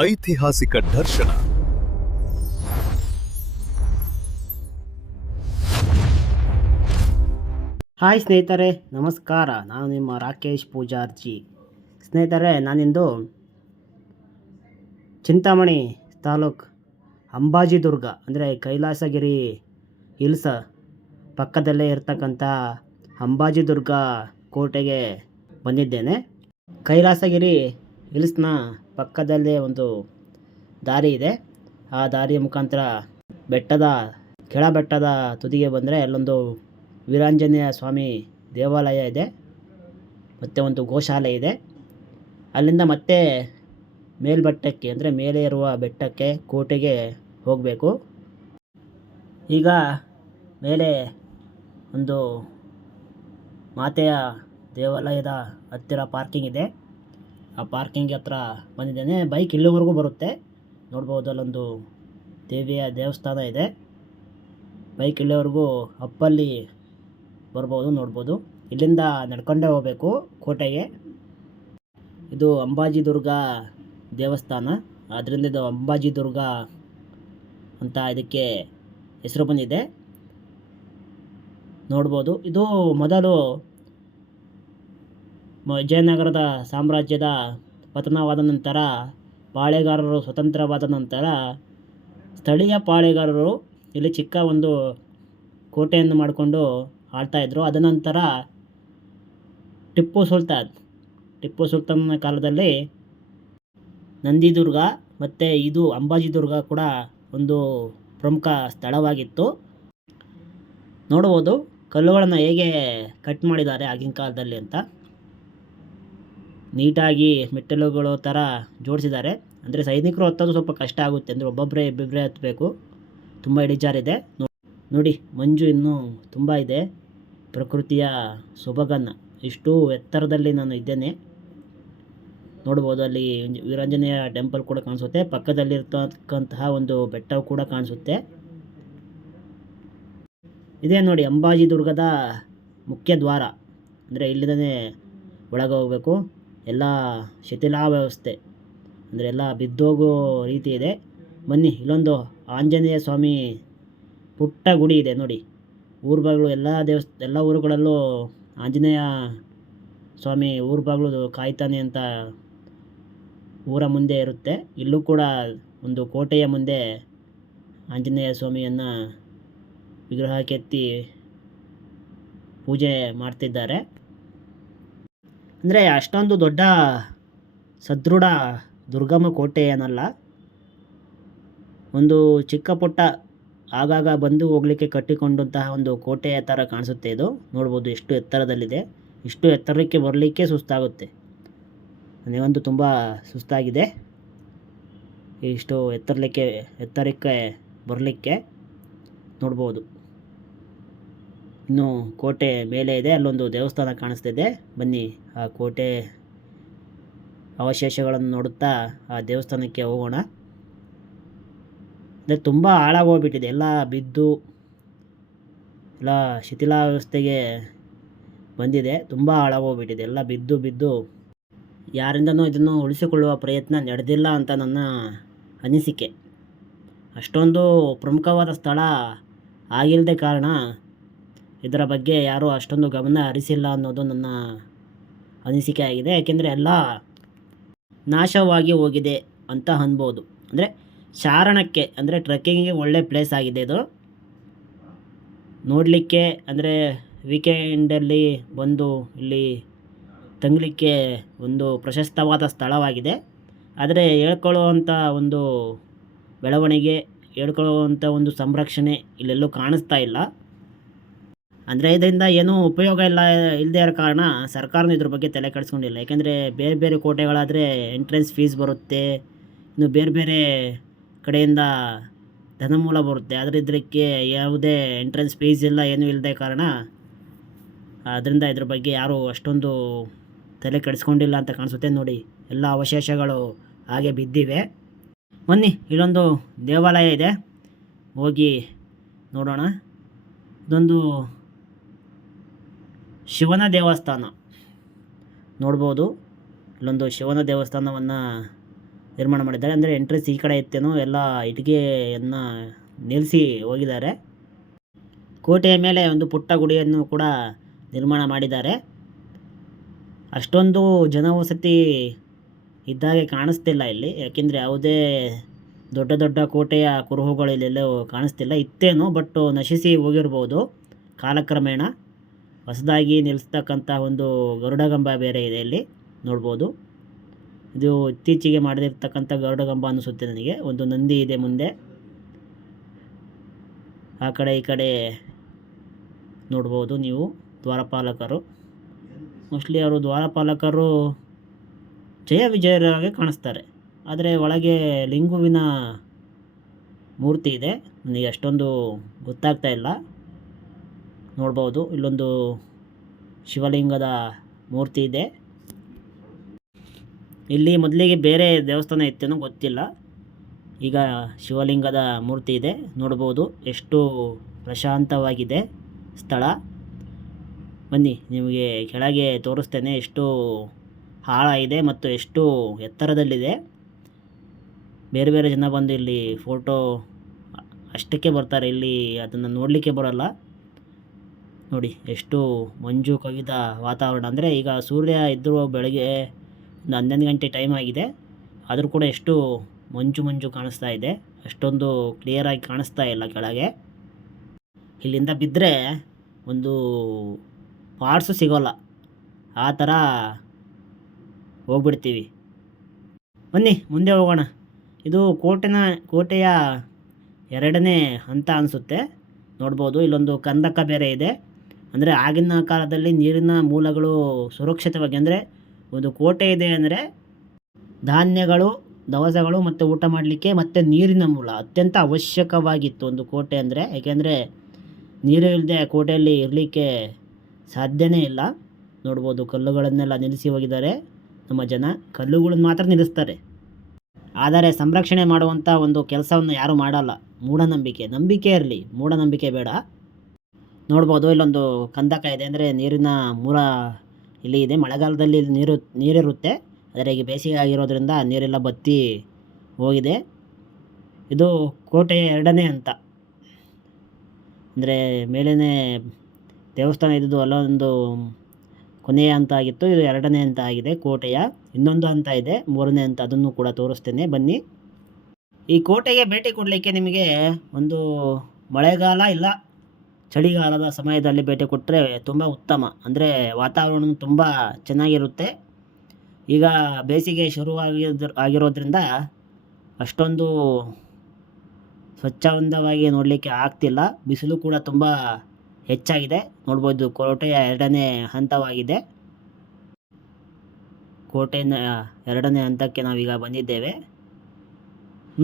ಐತಿಹಾಸಿಕ ದರ್ಶನ. ಹಾಯ್ ಸ್ನೇಹಿತರೆ, ನಮಸ್ಕಾರ. ನಾನು ನಿಮ್ಮ ರಾಕೇಶ್ ಪೂಜಾರ್ಜಿ. ಸ್ನೇಹಿತರೆ, ನಾನಿಂದು ಚಿಂತಾಮಣಿ ತಾಲೂಕು ಅಂಬಾಜಿದುರ್ಗ ಅಂದರೆ ಕೈಲಾಸಗಿರಿ ಹಿಲ್ಸ್ ಪಕ್ಕದಲ್ಲೇ ಇರ್ತಕ್ಕಂಥ ಅಂಬಾಜಿದುರ್ಗ ಕೋಟೆಗೆ ಬಂದಿದ್ದೇನೆ. ಕೈಲಾಸಗಿರಿ ಹಿಲ್ಸ್ನ ಪಕ್ಕದಲ್ಲೇ ಒಂದು ದಾರಿ ಇದೆ. ಆ ದಾರಿಯ ಮುಖಾಂತರ ಬೆಟ್ಟದ ತುದಿಗೆ ಬಂದರೆ ಅಲ್ಲೊಂದು ವೀರಾಂಜನೇಯ ಸ್ವಾಮಿ ದೇವಾಲಯ ಇದೆ, ಮತ್ತು ಒಂದು ಗೋಶಾಲೆ ಇದೆ. ಅಲ್ಲಿಂದ ಮತ್ತೆ ಮೇಲ್ಬೆಟ್ಟಕ್ಕೆ ಅಂದರೆ ಮೇಲೆ ಇರುವ ಬೆಟ್ಟಕ್ಕೆ ಕೋಟೆಗೆ ಹೋಗಬೇಕು. ಈಗ ಮೇಲೆ ಒಂದು ಮಾತೆಯ ದೇವಾಲಯದ ಹತ್ತಿರ ಪಾರ್ಕಿಂಗ್ ಇದೆ. ಆ ಪಾರ್ಕಿಂಗ್ ಹತ್ರ ಬಂದಿದ್ದೇನೆ. ಬೈಕ್ ಇಲ್ಲಿವರೆಗೂ ಬರುತ್ತೆ, ನೋಡ್ಬೋದು. ಅಲ್ಲೊಂದು ದೇವಿಯ ದೇವಸ್ಥಾನ ಇದೆ. ಬೈಕ್ ಇಲ್ಲಿವರೆಗೂ ಅಪ್ಪಲ್ಲಿ ಬರ್ಬೋದು, ನೋಡ್ಬೋದು. ಇಲ್ಲಿಂದ ನಡ್ಕೊಂಡೇ ಹೋಗಬೇಕು ಕೋಟೆಗೆ. ಇದು ಅಂಬಾಜಿದುರ್ಗ ದೇವಸ್ಥಾನ, ಅದರಿಂದ ಇದು ಅಂಬಾಜಿದುರ್ಗ ಅಂತ ಇದಕ್ಕೆ ಹೆಸರು ಬಂದಿದೆ, ನೋಡ್ಬೋದು. ಇದು ಮೊದಲು ವಿಜಯನಗರದ ಸಾಮ್ರಾಜ್ಯದ ಪತನವಾದ ನಂತರ, ಪಾಳೆಗಾರರು ಸ್ವತಂತ್ರವಾದ ನಂತರ ಸ್ಥಳೀಯ ಪಾಳೆಗಾರರು ಇಲ್ಲಿ ಚಿಕ್ಕ ಒಂದು ಕೋಟೆಯನ್ನು ಮಾಡಿಕೊಂಡು ಆಳ್ತಾಯಿದ್ರು. ಅದ ನಂತರ ಟಿಪ್ಪು ಸುಲ್ತಾನ್ನ ಕಾಲದಲ್ಲಿ ನಂದಿದುರ್ಗ ಮತ್ತು ಇದು ಅಂಬಾಜಿದುರ್ಗ ಕೂಡ ಒಂದು ಪ್ರಮುಖ ಸ್ಥಳವಾಗಿತ್ತು. ನೋಡ್ಬೋದು ಕಲ್ಲುಗಳನ್ನು ಹೇಗೆ ಕಟ್ ಮಾಡಿದ್ದಾರೆ ಆಗಿನ ಕಾಲದಲ್ಲಿ ಅಂತ. ನೀಟಾಗಿ ಮೆಟ್ಟಿಲುಗಳು ಥರ ಜೋಡಿಸಿದ್ದಾರೆ. ಅಂದರೆ ಸೈನಿಕರು ಹತ್ತೋದು ಸ್ವಲ್ಪ ಕಷ್ಟ ಆಗುತ್ತೆ, ಅಂದರೆ ಇಬ್ಬಿಬ್ಬರೇ ಹತ್ತಬೇಕು. ತುಂಬ ಇಳಿಜಾರಿದೆ ನೋಡಿ. ಮಂಜು ಇನ್ನೂ ತುಂಬ ಇದೆ. ಪ್ರಕೃತಿಯ ಸೊಬಗನ್ನು ಇಷ್ಟು ಎತ್ತರದಲ್ಲಿ ನಾನು ಇದ್ದೇನೆ, ನೋಡ್ಬೋದು. ಅಲ್ಲಿ ವೀರಾಂಜನೇಯ ಟೆಂಪಲ್ ಕೂಡ ಕಾಣಿಸುತ್ತೆ, ಪಕ್ಕದಲ್ಲಿರ್ತಕ್ಕಂತಹ ಒಂದು ಬೆಟ್ಟವು ಕೂಡ ಕಾಣಿಸುತ್ತೆ. ಇದೇ ನೋಡಿ ಅಂಬಾಜಿದುರ್ಗದ ಮುಖ್ಯ ದ್ವಾರ. ಅಂದರೆ ಇಲ್ಲಿಂದನೇ ಒಳಗೆ ಹೋಗಬೇಕು. ಎಲ್ಲ ಶಿಥಿಲಾವಸ್ಥೆ, ಅಂದರೆ ಎಲ್ಲ ಬಿದ್ದೋಗೋ ರೀತಿ ಇದೆ. ಬನ್ನಿ, ಇಲ್ಲೊಂದು ಆಂಜನೇಯ ಸ್ವಾಮಿ ಪುಟ್ಟ ಗುಡಿ ಇದೆ ನೋಡಿ. ಊರುಗಳು ಎಲ್ಲ ಊರುಗಳಲ್ಲೂ ಆಂಜನೇಯ ಸ್ವಾಮಿ ಊರುಗಳು ಕಾಯ್ತಾನೆ ಅಂತ ಊರ ಮುಂದೆ ಇರುತ್ತೆ. ಇಲ್ಲೂ ಕೂಡ ಒಂದು ಕೋಟೆಯ ಮುಂದೆ ಆಂಜನೇಯ ಸ್ವಾಮಿಯನ್ನು ವಿಗ್ರಹ ಕೆತ್ತಿ ಪೂಜೆ ಮಾಡ್ತಿದ್ದಾರೆ. ಅಂದರೆ ಅಷ್ಟೊಂದು ದೊಡ್ಡ ಸದೃಢ ದುರ್ಗಮ ಕೋಟೆ ಏನಲ್ಲ, ಒಂದು ಚಿಕ್ಕ ಪುಟ್ಟ ಆಗಾಗ ಬಂದು ಹೋಗಲಿಕ್ಕೆ ಕಟ್ಟಿಕೊಂಡಂತಹ ಒಂದು ಕೋಟೆಯ ಥರ ಕಾಣಿಸುತ್ತೆ ಇದು. ನೋಡ್ಬೋದು ಎಷ್ಟು ಎತ್ತರದಲ್ಲಿದೆ. ಇಷ್ಟು ಎತ್ತರಕ್ಕೆ ಬರಲಿಕ್ಕೆ ಸುಸ್ತಾಗುತ್ತೆ. ನನಗಂತೂ ತುಂಬ ಸುಸ್ತಾಗಿದೆ ಇಷ್ಟು ಎತ್ತರಕ್ಕೆ ಬರಲಿಕ್ಕೆ. ನೋಡ್ಬೋದು ಇನ್ನು ಕೋಟೆ ಮೇಲೆ ಇದೆ, ಅಲ್ಲೊಂದು ದೇವಸ್ಥಾನ ಕಾಣಿಸ್ತಿದೆ. ಬನ್ನಿ ಆ ಕೋಟೆ ಅವಶೇಷಗಳನ್ನು ನೋಡುತ್ತಾ ಆ ದೇವಸ್ಥಾನಕ್ಕೆ ಹೋಗೋಣ. ಅಂದರೆ ತುಂಬ ಹಾಳಾಗೋಗ್ಬಿಟ್ಟಿದೆ, ಎಲ್ಲ ಬಿದ್ದು ಎಲ್ಲ ಶಿಥಿಲಾವಸ್ಥೆಗೆ ಬಂದಿದೆ. ತುಂಬ ಹಾಳಾಗೋಗ್ಬಿಟ್ಟಿದೆ, ಎಲ್ಲ ಬಿದ್ದು ಯಾರಿಂದನೂ ಇದನ್ನು ಉಳಿಸಿಕೊಳ್ಳುವ ಪ್ರಯತ್ನ ನಡೆದಿಲ್ಲ ಅಂತ ನನ್ನ ಅನಿಸಿಕೆ. ಅಷ್ಟೊಂದು ಪ್ರಮುಖವಾದ ಸ್ಥಳ ಆಗಿಲ್ಲದೆ ಕಾರಣ ಇದರ ಬಗ್ಗೆ ಯಾರೂ ಅಷ್ಟೊಂದು ಗಮನ ಹರಿಸಿಲ್ಲ ಅನ್ನೋದು ನನ್ನ ಅನಿಸಿಕೆ ಆಗಿದೆ. ಯಾಕೆಂದರೆ ಎಲ್ಲ ನಾಶವಾಗಿ ಹೋಗಿದೆ ಅಂತ ಅನ್ಬೋದು. ಅಂದರೆ ಚಾರಣಕ್ಕೆ, ಅಂದರೆ ಟ್ರೆಕ್ಕಿಂಗಿಗೆ ಒಳ್ಳೆ ಪ್ಲೇಸ್ ಆಗಿದೆ ಇದು ನೋಡಲಿಕ್ಕೆ. ಅಂದರೆ ವೀಕೆಂಡಲ್ಲಿ ಬಂದು ಇಲ್ಲಿ ತಂಗಲಿಕ್ಕೆ ಒಂದು ಪ್ರಶಸ್ತವಾದ ಸ್ಥಳವಾಗಿದೆ. ಆದರೆ ಹೇಳ್ಕೊಳ್ಳುವಂಥ ಒಂದು ಬೆಳವಣಿಗೆ, ಹೇಳ್ಕೊಳ್ಳುವಂಥ ಒಂದು ಸಂರಕ್ಷಣೆ ಇಲ್ಲೆಲ್ಲೂ ಕಾಣಿಸ್ತಾ ಇಲ್ಲ. ಅಂದರೆ ಇದರಿಂದ ಏನೂ ಉಪಯೋಗ ಇಲ್ಲದೇ ಇರೋ ಕಾರಣ ಸರ್ಕಾರನೂ ಇದ್ರ ಬಗ್ಗೆ ತಲೆ ಕೆಡಿಸ್ಕೊಂಡಿಲ್ಲ. ಯಾಕೆಂದರೆ ಬೇರೆ ಕೋಟೆಗಳಾದರೆ ಎಂಟ್ರೆನ್ಸ್ ಫೀಸ್ ಬರುತ್ತೆ, ಇನ್ನು ಬೇರೆ ಕಡೆಯಿಂದ ಧನಮೂಲ ಬರುತ್ತೆ. ಆದರೆ ಇದಕ್ಕೆ ಯಾವುದೇ ಎಂಟ್ರೆನ್ಸ್ ಫೀಸ್ ಇಲ್ಲ, ಏನೂ ಇಲ್ಲದೆ ಕಾರಣ ಅದರಿಂದ ಇದ್ರ ಬಗ್ಗೆ ಯಾರೂ ಅಷ್ಟೊಂದು ತಲೆ ಕೆಡಿಸ್ಕೊಂಡಿಲ್ಲ ಅಂತ ಕಾಣಿಸುತ್ತೆ. ನೋಡಿ ಎಲ್ಲ ಅವಶೇಷಗಳು ಹಾಗೆ ಬಿದ್ದಿವೆ. ಬನ್ನಿ, ಇಲ್ಲೊಂದು ದೇವಾಲಯ ಇದೆ, ಹೋಗಿ ನೋಡೋಣ. ಇದೊಂದು ಶಿವನ ದೇವಸ್ಥಾನ ನೋಡ್ಬೋದು. ಇಲ್ಲೊಂದು ಶಿವನ ದೇವಸ್ಥಾನವನ್ನು ನಿರ್ಮಾಣ ಮಾಡಿದ್ದಾರೆ. ಅಂದರೆ ಎಂಟ್ರೆನ್ಸ್ ಈ ಕಡೆ ಇತ್ತೇನೋ ಎಲ್ಲ ಇಟ್ಟಿಗೆಯನ್ನು ನಿಲ್ಲಿಸಿ ಹೋಗಿದ್ದಾರೆ. ಕೋಟೆಯ ಮೇಲೆ ಒಂದು ಪುಟ್ಟ ಗುಡಿಯನ್ನು ಕೂಡ ನಿರ್ಮಾಣ ಮಾಡಿದ್ದಾರೆ. ಅಷ್ಟೊಂದು ಜನವಸತಿ ಇದ್ದಾಗೆ ಕಾಣಿಸ್ತಿಲ್ಲ ಇಲ್ಲಿ, ಯಾಕೆಂದರೆ ಯಾವುದೇ ದೊಡ್ಡ ದೊಡ್ಡ ಕೋಟೆಯ ಕುರುಹುಗಳು ಇಲ್ಲೆಲ್ಲೂ ಕಾಣಿಸ್ತಿಲ್ಲ. ಇತ್ತೇನೋ, ಬಟ್ ನಶಿಸಿ ಹೋಗಿರ್ಬೋದು ಕಾಲಕ್ರಮೇಣ. ಹೊಸದಾಗಿ ನಿಲ್ಲಿಸ್ತಕ್ಕಂಥ ಒಂದು ಗರುಡಗಂಬ ಬೇರೆ ಇದೆ ಇಲ್ಲಿ ನೋಡ್ಬೋದು. ಇದು ಇತ್ತೀಚೆಗೆ ಮಾಡಿರ್ತಕ್ಕಂಥ ಗರುಡಗಂಬ ಅನಿಸುತ್ತೆ ನನಗೆ. ಒಂದು ನಂದಿ ಇದೆ ಮುಂದೆ, ಆ ಕಡೆ ಈ ಕಡೆ ನೋಡ್ಬೋದು ನೀವು. ದ್ವಾರಪಾಲಕರು, ಮೋಸ್ಟ್ಲಿ ಅವರು ದ್ವಾರಪಾಲಕರು ಜಯ ವಿಜಯರಾಗೆ ಕಾಣಿಸ್ತಾರೆ. ಆದರೆ ಒಳಗೆ ಲಿಂಗುವಿನ ಮೂರ್ತಿ ಇದೆ, ನನಗೆ ಅಷ್ಟೊಂದು ಗೊತ್ತಾಗ್ತಾ ಇಲ್ಲ. ನೋಡ್ಬೋದು ಇಲ್ಲೊಂದು ಶಿವಲಿಂಗದ ಮೂರ್ತಿ ಇದೆ. ಇಲ್ಲಿ ಮೊದಲಿಗೆ ಬೇರೆ ದೇವಸ್ಥಾನ ಇತ್ತೇನೋ ಗೊತ್ತಿಲ್ಲ, ಈಗ ಶಿವಲಿಂಗದ ಮೂರ್ತಿ ಇದೆ. ನೋಡ್ಬೋದು ಎಷ್ಟು ಪ್ರಶಾಂತವಾಗಿದೆ ಸ್ಥಳ. ಬನ್ನಿ ನಿಮಗೆ ಕೆಳಗೆ ತೋರಿಸ್ತೇನೆ ಎಷ್ಟು ಆಳ ಇದೆ ಮತ್ತು ಎಷ್ಟು ಎತ್ತರದಲ್ಲಿದೆ. ಬೇರೆ ಬೇರೆ ಜನ ಬಂದು ಇಲ್ಲಿ ಫೋಟೋ ಅಷ್ಟಕ್ಕೆ ಬರ್ತಾರೆ, ಇಲ್ಲಿ ಅದನ್ನು ನೋಡಲಿಕ್ಕೆ ಬರೋಲ್ಲ. ನೋಡಿ ಎಷ್ಟು ಮಂಜು ಕವಿದ ವಾತಾವರಣ. ಅಂದರೆ ಈಗ ಸೂರ್ಯ ಇದ್ದರೂ ಬೆಳಗ್ಗೆ ಒಂದು 11 ಗಂಟೆ ಟೈಮ್ ಆಗಿದೆ, ಆದರೂ ಕೂಡ ಎಷ್ಟು ಮಂಜು ಕಾಣಿಸ್ತಾ ಇದೆ. ಅಷ್ಟೊಂದು ಕ್ಲಿಯರಾಗಿ ಕಾಣಿಸ್ತಾ ಇಲ್ಲ ಕೆಳಗೆ. ಇಲ್ಲಿಂದ ಬಿದ್ದರೆ ಒಂದು ಪಾರ್ಟ್ಸು ಸಿಗೋಲ್ಲ, ಆ ಥರ ಹೋಗ್ಬಿಡ್ತೀವಿ. ಬನ್ನಿ ಮುಂದೆ ಹೋಗೋಣ. ಇದು ಕೋಟೆಯ 2ನೇ ಹಂತ ಅನಿಸುತ್ತೆ. ನೋಡ್ಬೋದು ಇಲ್ಲೊಂದು ಕಂದಕ ಬೇರೆ ಇದೆ. ಅಂದರೆ ಆಗಿನ ಕಾಲದಲ್ಲಿ ನೀರಿನ ಮೂಲಗಳು ಸುರಕ್ಷಿತವಾಗಿ, ಅಂದರೆ ಒಂದು ಕೋಟೆ ಇದೆ ಅಂದರೆ ಧಾನ್ಯಗಳು, ದವಸಗಳು ಮತ್ತು ಊಟ ಮಾಡಲಿಕ್ಕೆ ಮತ್ತು ನೀರಿನ ಮೂಲ ಅತ್ಯಂತ ಅವಶ್ಯಕವಾಗಿತ್ತು ಒಂದು ಕೋಟೆ ಅಂದರೆ. ಏಕೆಂದರೆ ನೀರು ಇಲ್ಲದೆ ಕೋಟೆಯಲ್ಲಿ ಇರಲಿಕ್ಕೆ ಸಾಧ್ಯನೇ ಇಲ್ಲ. ನೋಡ್ಬೋದು ಕಲ್ಲುಗಳನ್ನೆಲ್ಲ ನಿಲ್ಲಿಸಿ ಹೋಗಿದ್ದಾರೆ ನಮ್ಮ ಜನ. ಕಲ್ಲುಗಳನ್ನು ಮಾತ್ರ ನಿಲ್ಲಿಸ್ತಾರೆ, ಆದರೆ ಸಂರಕ್ಷಣೆ ಮಾಡುವಂಥ ಒಂದು ಕೆಲಸವನ್ನು ಯಾರೂ ಮಾಡಲ್ಲ. ನಂಬಿಕೆ ಇರಲಿ, ಮೂಢನಂಬಿಕೆ ಬೇಡ. ನೋಡ್ಬೋದು ಇಲ್ಲೊಂದು ಕಂದಕ ಇದೆ, ಅಂದರೆ ನೀರಿನ ಮೂಲ ಇಲ್ಲಿ ಇದೆ. ಮಳೆಗಾಲದಲ್ಲಿ ನೀರಿರುತ್ತೆ, ಆದರೆ ಈಗ ಬೇಸಿಗೆ ಆಗಿರೋದ್ರಿಂದ ನೀರೆಲ್ಲ ಬತ್ತಿ ಹೋಗಿದೆ. ಇದು ಕೋಟೆಯ 2ನೇ ಹಂತ, ಅಂದರೆ ಮೇಲೇ ದೇವಸ್ಥಾನ ಇದ್ದಿದ್ದು ಅಲ್ಲೊಂದು ಕೊನೆಯ ಹಂತ ಆಗಿತ್ತು, ಇದು 2ನೇ ಹಂತ ಆಗಿದೆ ಕೋಟೆಯ. ಇನ್ನೊಂದು ಹಂತ ಇದೆ, 3ನೇ ಹಂತ, ಅದನ್ನು ಕೂಡ ತೋರಿಸ್ತೇನೆ ಬನ್ನಿ. ಈ ಕೋಟೆಗೆ ಭೇಟಿ ಕೊಡಲಿಕ್ಕೆ ನಿಮಗೆ ಒಂದು ಮಳೆಗಾಲ ಇಲ್ಲ ಚಳಿಗಾಲದ ಸಮಯದಲ್ಲಿ ಭೇಟಿ ಕೊಟ್ಟರೆ ತುಂಬ ಉತ್ತಮ. ಅಂದರೆ ವಾತಾವರಣ ತುಂಬ ಚೆನ್ನಾಗಿರುತ್ತೆ. ಈಗ ಬೇಸಿಗೆ ಆಗಿರೋದ್ರಿಂದ ಅಷ್ಟೊಂದು ಸ್ವಚ್ಛಂದವಾಗಿ ನೋಡಲಿಕ್ಕೆ ಆಗ್ತಿಲ್ಲ. ಬಿಸಿಲು ಕೂಡ ತುಂಬ ಹೆಚ್ಚಾಗಿದೆ. ನೋಡ್ಬೋದು ಕೋಟೆಯ 2ನೇ ಹಂತವಾಗಿದೆ. ಕೋಟೆಯ 2ನೇ ಹಂತಕ್ಕೆ ನಾವೀಗ ಬಂದಿದ್ದೇವೆ.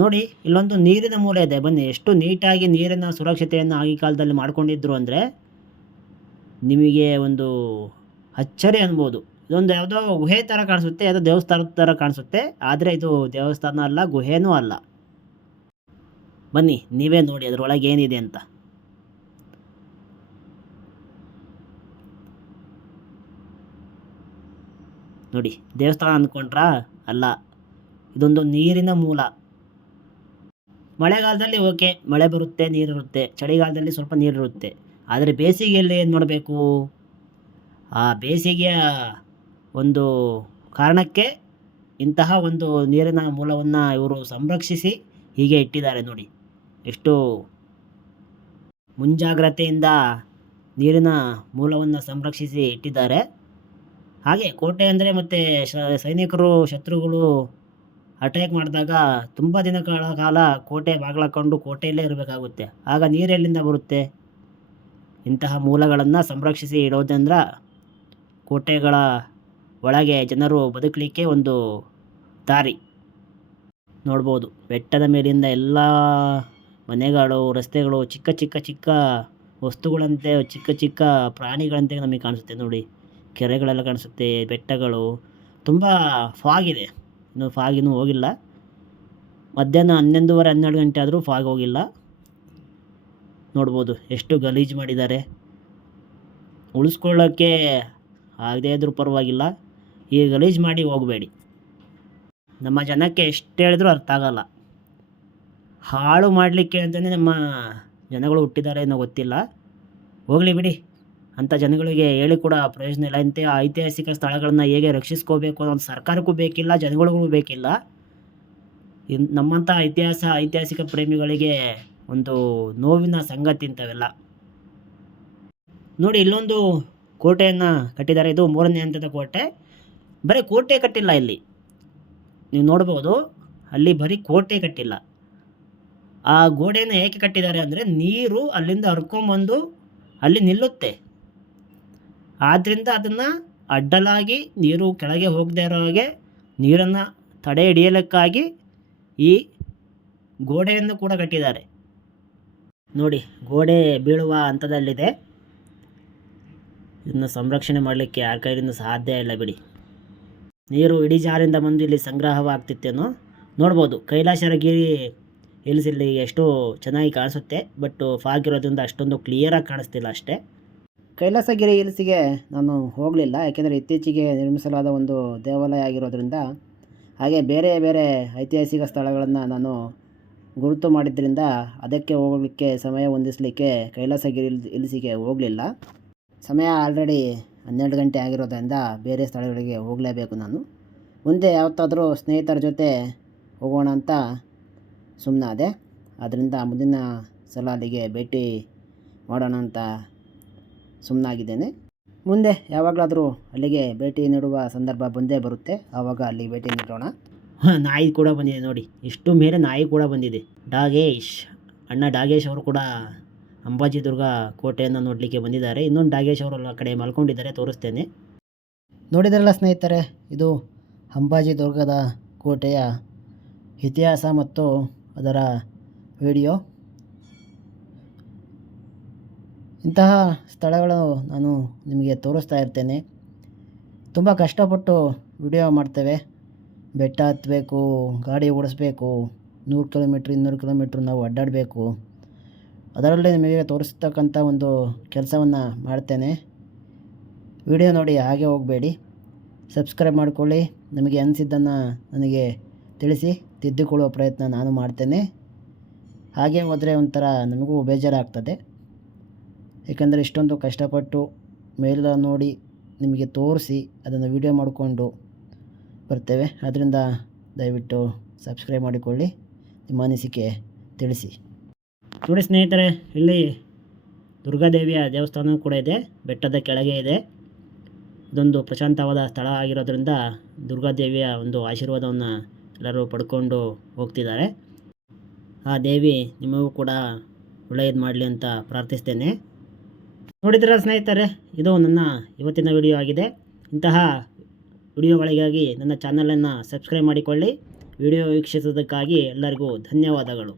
ನೋಡಿ ಇಲ್ಲೊಂದು ನೀರಿನ ಮೂಲ ಇದೆ. ಬನ್ನಿ ಎಷ್ಟು ನೀಟಾಗಿ ನೀರಿನ ಸುರಕ್ಷತೆಯನ್ನು ಆಗಿನ ಕಾಲದಲ್ಲಿ ಮಾಡ್ಕೊಂಡಿದ್ರು ಅಂದರೆ ನಿಮಗೆ ಒಂದು ಅಚ್ಚರಿ ಅನ್ಬೋದು. ಇದೊಂದು ಯಾವುದೋ ಗುಹೆ ಥರ ಕಾಣಿಸುತ್ತೆ, ಯಾವುದೋ ದೇವಸ್ಥಾನದ ಥರ ಕಾಣಿಸುತ್ತೆ, ಆದರೆ ಇದು ದೇವಸ್ಥಾನ ಅಲ್ಲ, ಗುಹೆನೂ ಅಲ್ಲ. ಬನ್ನಿ ನೀವೇ ನೋಡಿ ಅದರೊಳಗೆ ಏನಿದೆ ಅಂತ. ನೋಡಿ ದೇವಸ್ಥಾನ ಅಂದ್ಕೊಂಡ್ರಾ? ಅಲ್ಲ, ಇದೊಂದು ನೀರಿನ ಮೂಲ. ಮಳೆಗಾಲದಲ್ಲಿ ಓಕೆ, ಮಳೆ ಬರುತ್ತೆ, ನೀರಿರುತ್ತೆ. ಚಳಿಗಾಲದಲ್ಲಿ ಸ್ವಲ್ಪ ನೀರಿರುತ್ತೆ. ಆದರೆ ಬೇಸಿಗೆಯಲ್ಲಿ ಏನು ಮಾಡಬೇಕು? ಆ ಬೇಸಿಗೆಯ ಒಂದು ಕಾರಣಕ್ಕೆ ಇಂತಹ ಒಂದು ನೀರಿನ ಮೂಲವನ್ನು ಇವರು ಸಂರಕ್ಷಿಸಿ ಹೀಗೆ ಇಟ್ಟಿದ್ದಾರೆ. ನೋಡಿ ಎಷ್ಟು ಮುಂಜಾಗ್ರತೆಯಿಂದ ನೀರಿನ ಮೂಲವನ್ನು ಸಂರಕ್ಷಿಸಿ ಇಟ್ಟಿದ್ದಾರೆ. ಹಾಗೆ ಕೋಟೆ ಅಂದರೆ ಮತ್ತು ಸೈನಿಕರು, ಶತ್ರುಗಳು ಅಟ್ಯಾಕ್ ಮಾಡಿದಾಗ ತುಂಬ ದಿನಗಳ ಕಾಲ ಕೋಟೆ ಬಾಗಿಲಾಕೊಂಡು ಕೋಟೆಯಲ್ಲೇ ಇರಬೇಕಾಗುತ್ತೆ. ಆಗ ನೀರೆಲ್ಲಿಂದ ಬರುತ್ತೆ? ಇಂತಹ ಮೂಲಗಳನ್ನು ಸಂರಕ್ಷಿಸಿ ಇಡೋದ್ರಿಂದ ಕೋಟೆಗಳ ಒಳಗೆ ಜನರು ಬದುಕಲಿಕ್ಕೆ ಒಂದು ದಾರಿ. ನೋಡ್ಬೋದು ಬೆಟ್ಟದ ಮೇಲಿಂದ ಎಲ್ಲ ಮನೆಗಳು, ರಸ್ತೆಗಳು ಚಿಕ್ಕ ಚಿಕ್ಕ ವಸ್ತುಗಳಂತೆ, ಚಿಕ್ಕ ಪ್ರಾಣಿಗಳಂತೆ ನಮಗೆ ಕಾಣಿಸುತ್ತೆ. ನೋಡಿ ಕೆರೆಗಳೆಲ್ಲ ಕಾಣಿಸುತ್ತೆ, ಬೆಟ್ಟಗಳು. ತುಂಬ ಫಾಗಿದೆ, ಇನ್ನು ಫಾಗಿನೂ ಹೋಗಿಲ್ಲ. ಮಧ್ಯಾಹ್ನ 11:30 12 ಗಂಟೆ ಆದರೂ ಫಾಗ್ ಹೋಗಿಲ್ಲ. ನೋಡ್ಬೋದು ಎಷ್ಟು ಗಲೀಜು ಮಾಡಿದ್ದಾರೆ. ಉಳಿಸ್ಕೊಳ್ಳೋಕ್ಕೆ ಆಗದೇ ಇದ್ರೂ ಪರವಾಗಿಲ್ಲ, ಈ ಗಲೀಜು ಮಾಡಿ ಹೋಗಬೇಡಿ. ನಮ್ಮ ಜನಕ್ಕೆ ಎಷ್ಟು ಹೇಳಿದ್ರೂ ಅರ್ಥ ಆಗಲ್ಲ. ಹಾಳು ಮಾಡಲಿಕ್ಕೆ ಅಂತಲೇ ನಮ್ಮ ಜನಗಳು ಹುಟ್ಟಿದ್ದಾರೆ ಅನ್ನೋ ಗೊತ್ತಿಲ್ಲ. ಹೋಗಲಿ ಬಿಡಿ, ಅಂಥ ಜನಗಳಿಗೆ ಹೇಳಿ ಕೂಡ ಪ್ರಯೋಜನ ಇಲ್ಲ. ಇಂಥ ಐತಿಹಾಸಿಕ ಸ್ಥಳಗಳನ್ನ ಹೇಗೆ ರಕ್ಷಿಸ್ಕೋಬೇಕು ಅನ್ನೋದು ಸರ್ಕಾರಕ್ಕೂ ಬೇಕಿಲ್ಲ, ಜನಗಳಿಗೂ ಬೇಕಿಲ್ಲ. ನಮ್ಮಂಥ ಐತಿಹಾಸಿಕ ಪ್ರೇಮಿಗಳಿಗೆ ಒಂದು ನೋವಿನ ಸಂಗತಿ ಇಂಥವೆಲ್ಲ. ನೋಡಿ, ಇಲ್ಲೊಂದು ಕೋಟೆಯನ್ನು ಕಟ್ಟಿದ್ದಾರೆ. ಇದು 3ನೇ ಹಂತದ ಕೋಟೆ. ಬರೀ ಕೋಟೆ ಕಟ್ಟಿಲ್ಲ, ಇಲ್ಲಿ ನೀವು ನೋಡ್ಬೋದು. ಅಲ್ಲಿ ಬರೀ ಕೋಟೆ ಕಟ್ಟಿಲ್ಲ, ಆ ಗೋಡೆಯನ್ನು ಏಕೆ ಕಟ್ಟಿದ್ದಾರೆ ಅಂದರೆ ನೀರು ಅಲ್ಲಿಂದ ಹರ್ಕೊಂಬಂದು ಅಲ್ಲಿ ನಿಲ್ಲುತ್ತೆ. ಆದ್ದರಿಂದ ಅದನ್ನು ಅಡ್ಡಲಾಗಿ ನೀರು ಕೆಳಗೆ ಹೋಗದೇ ಇರೋ ಹಾಗೆ ನೀರನ್ನು ತಡೆ ಹಿಡಿಯಲಿಕ್ಕಾಗಿ ಈ ಗೋಡೆಯನ್ನು ಕೂಡ ಕಟ್ಟಿದ್ದಾರೆ. ನೋಡಿ, ಗೋಡೆ ಬೀಳುವ ಹಂತದಲ್ಲಿದೆ. ಇದನ್ನು ಸಂರಕ್ಷಣೆ ಮಾಡಲಿಕ್ಕೆ ಯಾರ ಕೈಲಿಂದ ಸಾಧ್ಯ ಇಲ್ಲ ಬಿಡಿ. ನೀರು ಇಳಿಜಾರಿಂದ ಬಂದು ಇಲ್ಲಿ ಸಂಗ್ರಹವಾಗ್ತಿತ್ತೇನೋ ನೋಡ್ಬೋದು. ಕೈಲಾಸಗಿರಿ ಹಿಲ್ಸ್ ಇಲ್ಲಿ ಎಷ್ಟು ಚೆನ್ನಾಗಿ ಕಾಣಿಸುತ್ತೆ, ಬಟ್ ಫಾಗ್ ಇರೋದ್ರಿಂದ ಅಷ್ಟೊಂದು ಕ್ಲಿಯರಾಗಿ ಕಾಣಿಸ್ತಿಲ್ಲ ಅಷ್ಟೇ. ಕೈಲಾಸಗಿರಿ ಹಿಲ್ಸಿಗೆ ನಾನು ಹೋಗಲಿಲ್ಲ, ಯಾಕೆಂದರೆ ಇತ್ತೀಚೆಗೆ ನಿರ್ಮಿಸಲಾದ ಒಂದು ದೇವಾಲಯ ಆಗಿರೋದ್ರಿಂದ, ಹಾಗೆ ಬೇರೆ ಬೇರೆ ಐತಿಹಾಸಿಕ ಸ್ಥಳಗಳನ್ನು ನಾನು ಗುರುತು ಮಾಡಿದ್ದರಿಂದ ಅದಕ್ಕೆ ಹೋಗಲಿಕ್ಕೆ ಸಮಯ ಹೊಂದಿಸಲಿಕ್ಕೆ ಕೈಲಾಸಗಿರಿ ಹಿಲ್ಸಿಗೆ ಹೋಗಲಿಲ್ಲ. ಸಮಯ ಆಲ್ರೆಡಿ 12 ಗಂಟೆ ಆಗಿರೋದ್ರಿಂದ ಬೇರೆ ಸ್ಥಳಗಳಿಗೆ ಹೋಗಲೇಬೇಕು ನಾನು. ಮುಂದೆ ಯಾವತ್ತಾದರೂ ಸ್ನೇಹಿತರ ಜೊತೆ ಹೋಗೋಣ ಅಂತ ಸುಮ್ಮನಾದೆ. ಆದ್ದರಿಂದ ಮುಂದಿನ ಸಲ ಅಲ್ಲಿಗೆ ಭೇಟಿ ಮಾಡೋಣ ಅಂತ ಸುಮ್ಮನಾಗಿದ್ದೇನೆ. ಮುಂದೆ ಯಾವಾಗಲಾದರೂ ಅಲ್ಲಿಗೆ ಭೇಟಿ ನೀಡುವ ಸಂದರ್ಭ ಬಂದೇ ಬರುತ್ತೆ, ಆವಾಗ ಅಲ್ಲಿ ಭೇಟಿ ನೀಡೋಣ. ನಾಯಿ ಕೂಡ ಬಂದಿದೆ ನೋಡಿ, ಇಷ್ಟು ಮೇಲೆ ನಾಯಿ ಕೂಡ ಬಂದಿದೆ. ಅಣ್ಣ ಡಾಗೇಶ್ ಅವರು ಕೂಡ ಅಂಬಾಜಿ ದುರ್ಗ ಕೋಟೆಯನ್ನು ನೋಡಲಿಕ್ಕೆ ಬಂದಿದ್ದಾರೆ. ಇನ್ನೊಂದು ಡಾಗೇಶ್ ಅವರು ಆ ಕಡೆ ಮಲ್ಕೊಂಡಿದ್ದಾರೆ, ತೋರಿಸ್ತೇನೆ. ನೋಡಿದ್ರಲ್ಲ ಸ್ನೇಹಿತರೆ, ಇದು ಅಂಬಾಜಿ ದುರ್ಗದ ಕೋಟೆಯ ಇತಿಹಾಸ ಮತ್ತು ಅದರ ವಿಡಿಯೋ. ಇಂತಹ ಸ್ಥಳಗಳು ನಾನು ನಿಮಗೆ ತೋರಿಸ್ತಾ ಇರ್ತೇನೆ. ತುಂಬ ಕಷ್ಟಪಟ್ಟು ವಿಡಿಯೋ ಮಾಡ್ತೇವೆ. ಬೆಟ್ಟ ಹತ್ತಬೇಕು, ಗಾಡಿ ಓಡಿಸ್ಬೇಕು, 100 ಕಿಲೋಮೀಟ್ರ್ 200 ಕಿಲೋಮೀಟ್ರ್ ನಾವು ಅಡ್ಡಾಡಬೇಕು. ಅದರಲ್ಲಿ ನಿಮಗೆ ತೋರಿಸ್ತಕ್ಕಂಥ ಒಂದು ಕೆಲಸವನ್ನು ಮಾಡ್ತೇನೆ. ವಿಡಿಯೋ ನೋಡಿ ಹಾಗೆ ಹೋಗಬೇಡಿ, ಸಬ್ಸ್ಕ್ರೈಬ್ ಮಾಡಿಕೊಳ್ಳಿ. ನಿಮಗೆ ಅನಿಸಿದ್ದನ್ನು ನನಗೆ ತಿಳಿಸಿ, ತಿದ್ದಿಕೊಳ್ಳುವ ಪ್ರಯತ್ನ ನಾನು ಮಾಡ್ತೇನೆ. ಹಾಗೆ ಹೋದರೆ ಒಂಥರ ನಮಗೂ ಬೇಜಾರಾಗ್ತದೆ, ಏಕೆಂದರೆ ಇಷ್ಟೊಂದು ಕಷ್ಟಪಟ್ಟು ಮೇಲೆಲ್ಲ ನೋಡಿ ನಿಮಗೆ ತೋರಿಸಿ ಅದನ್ನು ವಿಡಿಯೋ ಮಾಡಿಕೊಂಡು ಬರ್ತೇವೆ. ಅದರಿಂದ ದಯವಿಟ್ಟು ಸಬ್ಸ್ಕ್ರೈಬ್ ಮಾಡಿಕೊಳ್ಳಿ, ನಿಮ್ಮ ಅನಿಸಿಕೆ ತಿಳಿಸಿ. ನೋಡಿ ಸ್ನೇಹಿತರೆ, ಇಲ್ಲಿ ದುರ್ಗಾದೇವಿಯ ದೇವಸ್ಥಾನ ಕೂಡ ಇದೆ, ಬೆಟ್ಟದ ಕೆಳಗೆ ಇದೆ. ಇದೊಂದು ಪ್ರಶಾಂತವಾದ ಸ್ಥಳ ಆಗಿರೋದ್ರಿಂದ ದುರ್ಗಾದೇವಿಯ ಒಂದು ಆಶೀರ್ವಾದವನ್ನು ಎಲ್ಲರೂ ಪಡ್ಕೊಂಡು ಹೋಗ್ತಿದ್ದಾರೆ. ಆ ದೇವಿ ನಿಮಗೂ ಕೂಡ ಒಳ್ಳೆಯದು ಮಾಡಲಿ ಅಂತ ಪ್ರಾರ್ಥಿಸ್ತೇನೆ. ನೋಡಿದ್ರೆ ಸ್ನೇಹಿತರೆ, ಇದು ನನ್ನ ಇವತ್ತಿನ ವಿಡಿಯೋ ಆಗಿದೆ. ಇಂತಹ ವಿಡಿಯೋಗಳಿಗಾಗಿ ನನ್ನ ಚಾನಲನ್ನು ಸಬ್ಸ್ಕ್ರೈಬ್ ಮಾಡಿಕೊಳ್ಳಿ. ವಿಡಿಯೋ ವೀಕ್ಷಿಸೋದಕ್ಕಾಗಿ ಎಲ್ಲರಿಗೂ ಧನ್ಯವಾದಗಳು.